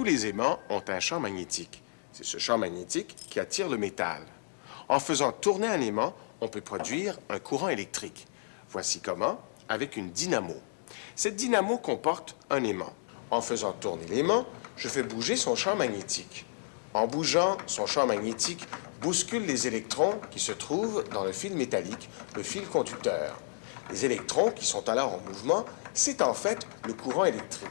Tous les aimants ont un champ magnétique. C'est ce champ magnétique qui attire le métal. En faisant tourner un aimant, on peut produire un courant électrique. Voici comment, avec une dynamo. Cette dynamo comporte un aimant. En faisant tourner l'aimant, je fais bouger son champ magnétique. En bougeant, son champ magnétique bouscule les électrons qui se trouvent dans le fil métallique, le fil conducteur. Les électrons qui sont alors en mouvement, c'est en fait le courant électrique.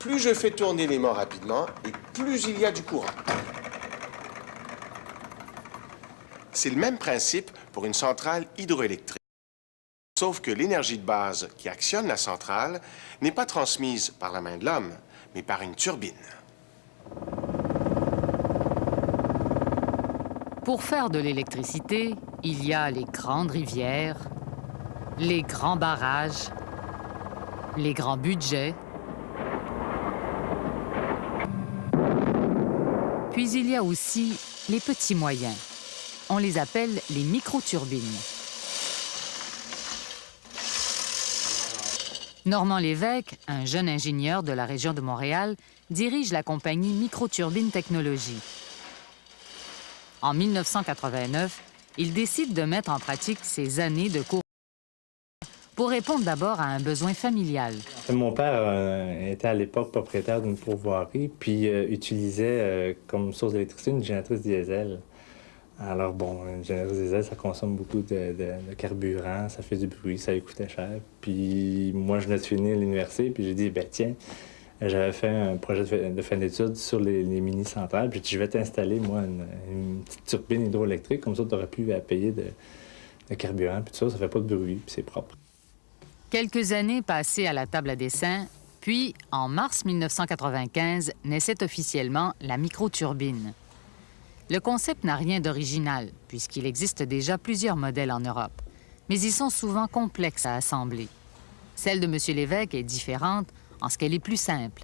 Plus je fais tourner l'aimant rapidement, et plus il y a du courant. C'est le même principe pour une centrale hydroélectrique. Sauf que l'énergie de base qui actionne la centrale n'est pas transmise par la main de l'homme, mais par une turbine. Pour faire de l'électricité, il y a les grandes rivières, les grands barrages, les grands budgets. Puis il y a aussi les petits moyens. On les appelle les microturbines. Normand Lévesque, un jeune ingénieur de la région de Montréal, dirige la compagnie Microturbine Technologies. En 1989, il décide de mettre en pratique ses années de cours pour répondre d'abord à un besoin familial. Mon père était à l'époque propriétaire d'une pourvoirie, puis utilisait comme source d'électricité une génératrice diesel. Alors bon, une génératrice diesel, ça consomme beaucoup de carburant, ça fait du bruit, ça lui coûtait cher. Puis moi, je venais de finir l'université, puis j'ai dit, ben tiens, j'avais fait un projet de fin d'études sur les mini-centrales, puis je vais t'installer, moi, une petite turbine hydroélectrique, comme ça, tu n'auras plus à payer de carburant, puis tout ça, ça fait pas de bruit, puis c'est propre. Quelques années passées à la table à dessin, puis, en mars 1995, naissait officiellement la microturbine. Le concept n'a rien d'original, puisqu'il existe déjà plusieurs modèles en Europe, mais ils sont souvent complexes à assembler. Celle de M. Lévesque est différente en ce qu'elle est plus simple.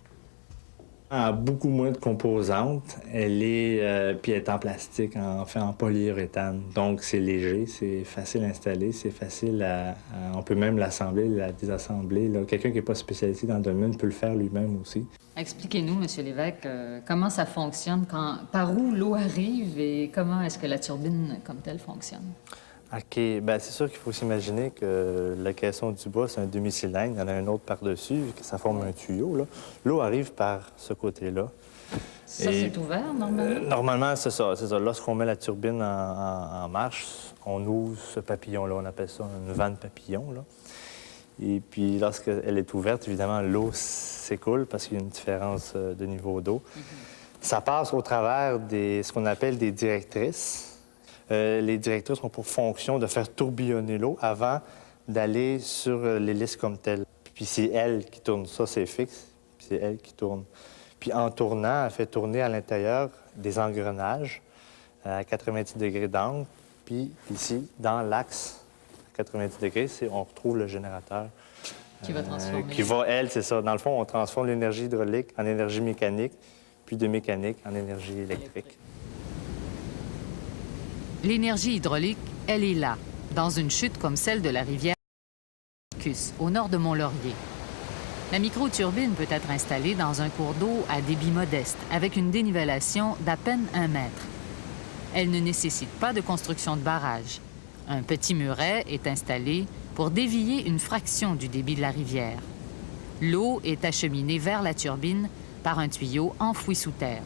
Elle a beaucoup moins de composantes. Elle est, puis elle est en plastique, en polyuréthane. Donc, c'est léger, c'est facile à installer, c'est facile on peut même l'assembler, la désassembler. Quelqu'un qui n'est pas spécialisé dans le domaine peut le faire lui-même aussi. Expliquez-nous, M. Lévesque, comment ça fonctionne, par où l'eau arrive et comment est-ce que la turbine comme telle fonctionne? OK. Bien, c'est sûr qu'il faut s'imaginer que la caisson du bas, c'est un demi-cylindre. Il y en a un autre par-dessus, ça forme un tuyau. L'eau arrive par ce côté-là. Ça, c'est ouvert, normalement? Normalement, c'est ça. Lorsqu'on met la turbine en marche, on ouvre ce papillon-là. On appelle ça une vanne papillon. Là. Et puis, lorsqu'elle est ouverte, évidemment, l'eau s'écoule parce qu'il y a une différence de niveau d'eau. Ça passe au travers ce qu'on appelle des directrices. Les directrices ont pour fonction de faire tourbillonner l'eau avant d'aller sur l'hélice comme telle. Puis c'est elle qui tourne. Ça, c'est fixe, puis c'est elle qui tourne. Puis en tournant, elle fait tourner à l'intérieur des engrenages à 90 degrés d'angle. Puis ici, dans l'axe à 90 degrés, on retrouve le générateur. Qui va transformer. C'est ça. Dans le fond, on transforme l'énergie hydraulique en énergie mécanique, puis de mécanique en énergie électrique. L'énergie hydraulique, elle est là, dans une chute comme celle de la rivière Cus, au nord de Mont-Laurier. La microturbine peut être installée dans un cours d'eau à débit modeste, avec une dénivellation d'à peine 1 mètre. Elle ne nécessite pas de construction de barrage. Un petit muret est installé pour dévier une fraction du débit de la rivière. L'eau est acheminée vers la turbine par un tuyau enfoui sous terre.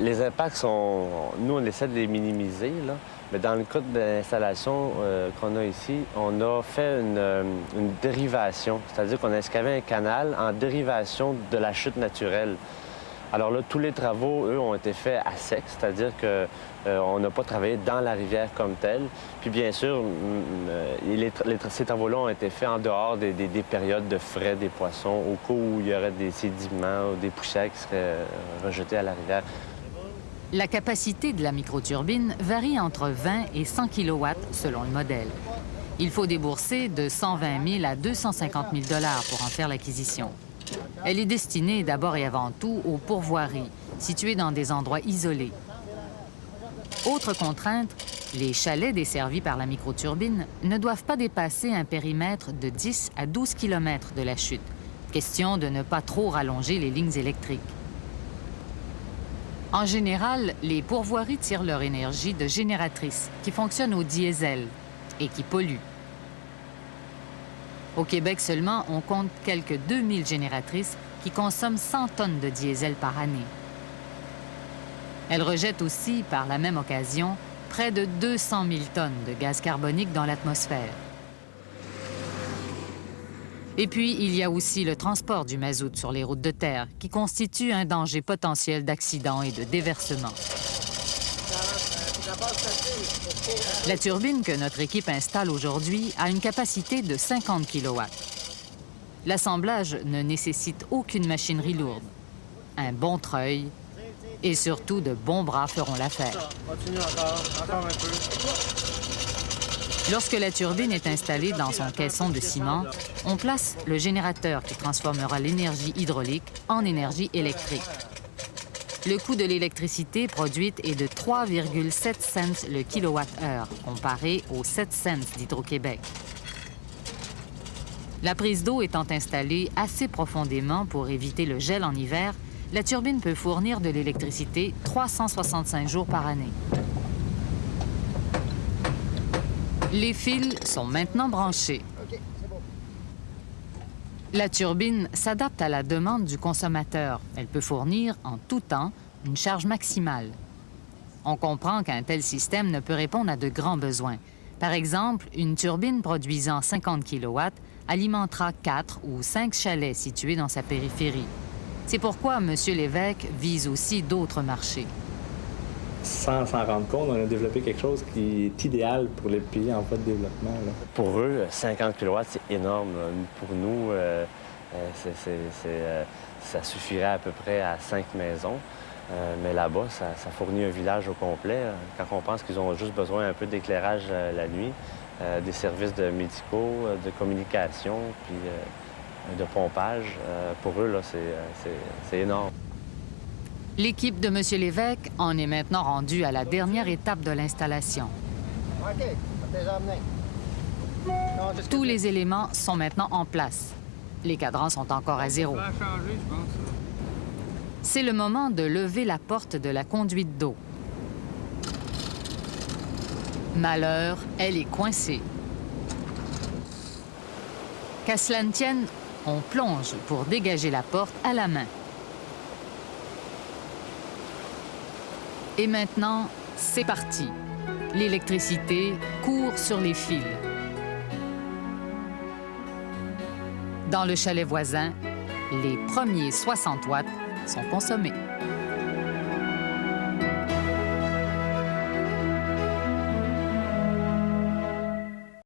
Les impacts nous, on essaie de les minimiser, là. Mais dans le cas de l'installation qu'on a ici, on a fait une dérivation, c'est-à-dire qu'on a excavé un canal en dérivation de la chute naturelle. Alors là, tous les travaux, eux, ont été faits à sec, c'est-à-dire qu'on n'a pas travaillé dans la rivière comme telle. Puis bien sûr, ces travaux-là ont été faits en dehors des périodes de frais des poissons, au cas où il y aurait des sédiments ou des poussières qui seraient rejetées à la rivière. La capacité de la microturbine varie entre 20 et 100 kW selon le modèle. Il faut débourser de 120 000 à 250 000 $ pour en faire l'acquisition. Elle est destinée d'abord et avant tout aux pourvoiries, situées dans des endroits isolés. Autre contrainte, les chalets desservis par la microturbine ne doivent pas dépasser un périmètre de 10 à 12 km de la chute. Question de ne pas trop rallonger les lignes électriques. En général, les pourvoiries tirent leur énergie de génératrices qui fonctionnent au diesel et qui polluent. Au Québec seulement, on compte quelques 2000 génératrices qui consomment 100 tonnes de diesel par année. Elles rejettent aussi, par la même occasion, près de 200 000 tonnes de gaz carbonique dans l'atmosphère. Et puis, il y a aussi le transport du mazout sur les routes de terre, qui constitue un danger potentiel d'accident et de déversement. La turbine que notre équipe installe aujourd'hui a une capacité de 50 kW. L'assemblage ne nécessite aucune machinerie lourde. Un bon treuil et surtout de bons bras feront l'affaire. Continue encore un peu. Lorsque la turbine est installée dans son caisson de ciment, on place le générateur qui transformera l'énergie hydraulique en énergie électrique. Le coût de l'électricité produite est de 3,7 cents le kilowattheure, comparé aux 7 cents d'Hydro-Québec. La prise d'eau étant installée assez profondément pour éviter le gel en hiver, la turbine peut fournir de l'électricité 365 jours par année. Les fils sont maintenant branchés. La turbine s'adapte à la demande du consommateur. Elle peut fournir en tout temps une charge maximale. On comprend qu'un tel système ne peut répondre à de grands besoins. Par exemple, une turbine produisant 50 kW alimentera 4 ou 5 chalets situés dans sa périphérie. C'est pourquoi M. Lévesque vise aussi d'autres marchés. Sans s'en rendre compte, on a développé quelque chose qui est idéal pour les pays en voie de développement, là. Pour eux, 50 kW, c'est énorme, là. Pour nous, ça suffirait à peu près à 5 maisons. Mais là-bas, ça fournit un village au complet. Quand on pense qu'ils ont juste besoin un peu d'éclairage la nuit, des services médicaux, de communication, puis de pompage, pour eux, là, c'est énorme. L'équipe de M. Lévesque en est maintenant rendue à la dernière étape de l'installation. OK, déjà amené. Tous les éléments sont maintenant en place. Les cadrans sont encore à zéro. C'est le moment de lever la porte de la conduite d'eau. Malheur, elle est coincée. Qu'à cela ne tienne, on plonge pour dégager la porte à la main. Et maintenant, c'est parti. L'électricité court sur les fils. Dans le chalet voisin, les premiers 60 watts sont consommés.